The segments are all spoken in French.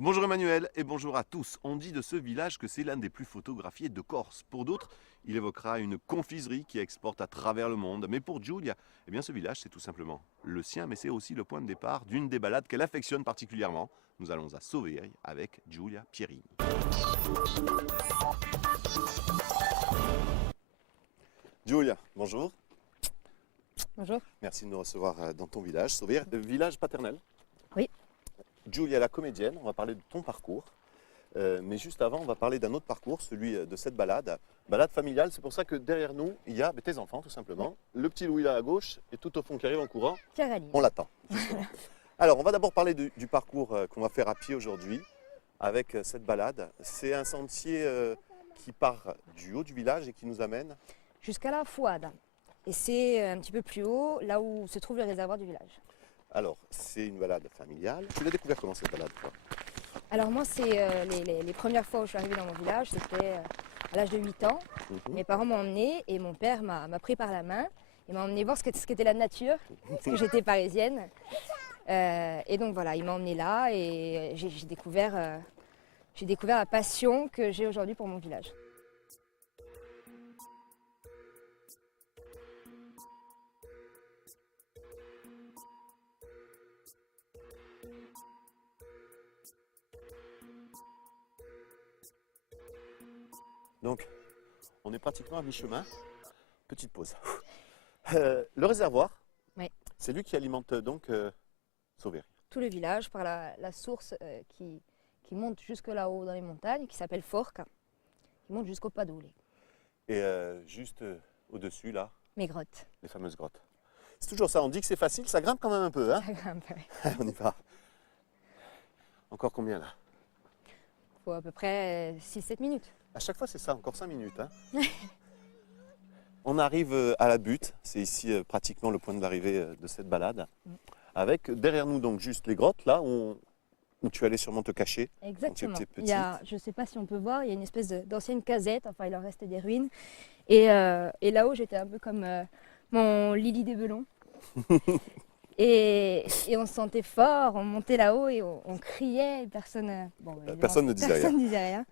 Bonjour Emmanuel et bonjour à tous. On dit de ce village que c'est l'un des plus photographiés de Corse. Pour d'autres, il évoquera une confiserie qui exporte à travers le monde. Mais pour Giulia, eh bien ce village c'est tout simplement le sien, mais c'est aussi le point de départ d'une des balades qu'elle affectionne particulièrement. Nous allons à Sauveille avec Giulia Pierini. Giulia, bonjour. Bonjour. Merci de nous recevoir dans ton village. Sauveille, village paternel. Oui. Giulia, la comédienne, on va parler de ton parcours. Mais juste avant, on va parler d'un autre parcours, celui de cette balade. Balade familiale, c'est pour ça que derrière nous, il y a tes enfants, tout simplement. Le petit Louis là à gauche, et tout au fond qui arrive en courant, Caroline. on l'attend. Justement. Alors, on va d'abord parler du parcours qu'on va faire à pied aujourd'hui, avec cette balade. C'est un sentier qui part du haut du village et qui nous amène. Jusqu'à la Fouada. Et c'est un petit peu plus haut, là où se trouve le réservoir du village. Alors, c'est une balade familiale. Tu l'as découvert comment cette balade, toi? Alors moi, c'est les premières fois où je suis arrivée dans mon village, c'était à l'âge de 8 ans. Mes parents m'ont emmenée et mon père m'a pris par la main. Il m'a emmenée voir ce qu'était la nature, parce que j'étais parisienne. Et donc voilà, il m'a emmenée là et j'ai découvert la passion que j'ai aujourd'hui pour mon village. Donc, on est pratiquement à mi-chemin. Petite pause. Le réservoir, Oui. c'est lui qui alimente donc Sauveille. Tout le village par la source qui monte jusque là-haut dans les montagnes, qui s'appelle Forca, qui monte jusqu'au Padoulé. Et juste au-dessus, là, Mes grottes. les fameuses grottes. C'est toujours ça, on dit que c'est facile, ça grimpe quand même un peu. Hein. Ça grimpe. On y va. Encore combien là? Il faut à peu près 6-7 minutes. À chaque fois, c'est ça, encore 5 minutes. Hein. On arrive à la butte, c'est ici pratiquement le point d'arrivée de cette balade. Avec derrière nous, donc juste les grottes, là où tu allais sûrement te cacher. Exactement. Quand tu étais Il y a, petite. je ne sais pas si on peut voir, il y a une espèce d'ancienne casette, enfin il en restait des ruines. Et là-haut, j'étais un peu comme mon Lily des Belons. Et on se sentait fort, on montait là-haut et on criait, et personne, Personne ne disait rien. personne disait rien.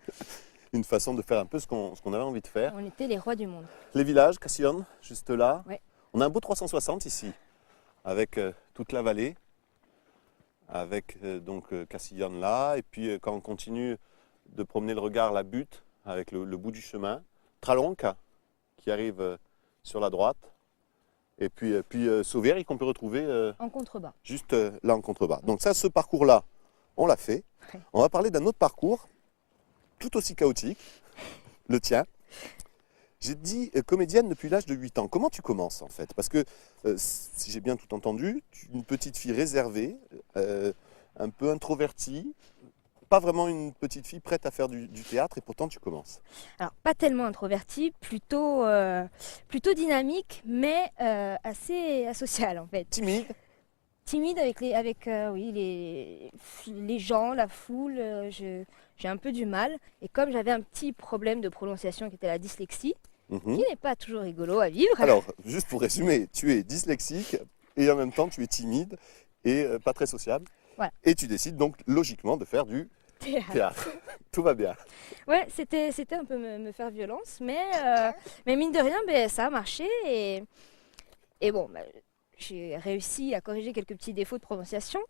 Une façon de faire un peu ce qu'on avait envie de faire. On était les rois du monde. Les villages, Cassillon, juste là. Ouais. On a un beau 360 ici, avec toute la vallée, avec donc Cassillon là, et puis quand on continue de promener le regard, la butte, avec le bout du chemin, Tralonca, qui arrive sur la droite, et puis Sauveille qu'on peut retrouver En contrebas. juste là en contrebas. Donc ça, ce parcours-là, on l'a fait. Ouais. On va parler d'un autre parcours, tout aussi chaotique, le tien. J'ai dit comédienne depuis l'âge de 8 ans. Comment tu commences en fait? Parce que si j'ai bien tout entendu, tu es une petite fille réservée, un peu introvertie, pas vraiment une petite fille prête à faire du théâtre et pourtant tu commences. Alors, pas tellement introvertie, plutôt dynamique, mais assez asociale en fait. Timide, Timide avec les gens, la foule, j'ai un peu du mal. Et comme j'avais un petit problème de prononciation qui était la dyslexie, Mhm. qui n'est pas toujours rigolo à vivre. Alors, juste pour résumer, tu es dyslexique et en même temps tu es timide et pas très sociable. Voilà. Et tu décides donc logiquement de faire du théâtre. Tout va bien. Ouais, c'était un peu me faire violence, mais mine de rien, ben, ça a marché. Et bon, ben, j'ai réussi à corriger quelques petits défauts de prononciation.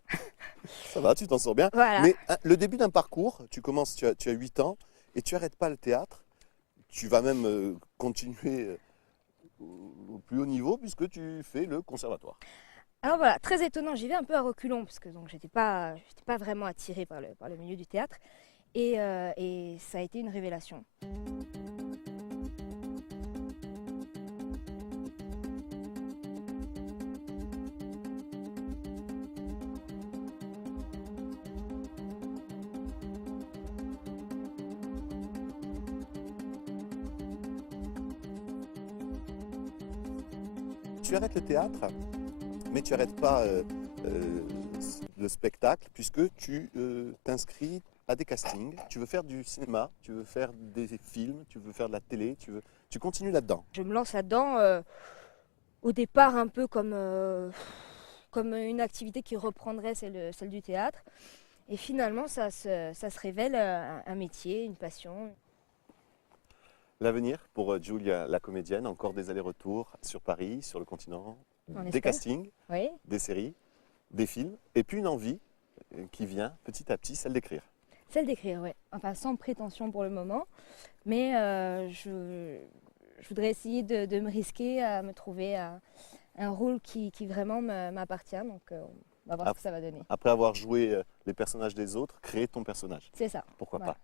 Ça va, tu t'en sors bien. Voilà. Mais le début d'un parcours, tu commences, tu as 8 ans et tu n'arrêtes pas le théâtre. Tu vas même continuer au plus haut niveau puisque tu fais le conservatoire. Alors voilà, très étonnant, j'y vais un peu à reculons parce que donc j'étais pas vraiment attirée par le milieu du théâtre et ça a été une révélation. Tu arrêtes le théâtre, mais tu n'arrêtes pas le spectacle puisque tu t'inscris à des castings. Tu veux faire du cinéma, tu veux faire des films, tu veux faire de la télé, tu continues là-dedans. Je me lance là-dedans au départ un peu comme une activité qui reprendrait celle du théâtre. Et finalement, ça se révèle un métier, une passion. L'avenir pour Giulia, la comédienne, encore des allers-retours sur Paris, sur le continent, On des espère. castings, Oui, des séries, des films, et puis une envie qui vient petit à petit, celle d'écrire. celle d'écrire, oui. Enfin, sans prétention pour le moment, mais je voudrais essayer de me risquer à me trouver un rôle qui vraiment m'appartient. Donc, on va voir ce que ça va donner. Après avoir joué les personnages des autres, créer ton personnage. C'est ça. Pourquoi Voilà. pas.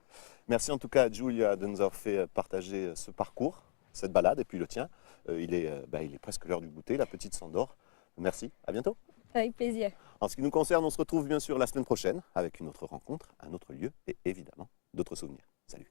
Merci en tout cas, Giulia, de nous avoir fait partager ce parcours, cette balade, et puis le tien. Il est presque l'heure du goûter, la petite s'endort. Merci, à bientôt. Avec plaisir. En ce qui nous concerne, on se retrouve bien sûr la semaine prochaine avec une autre rencontre, un autre lieu et évidemment d'autres souvenirs. Salut.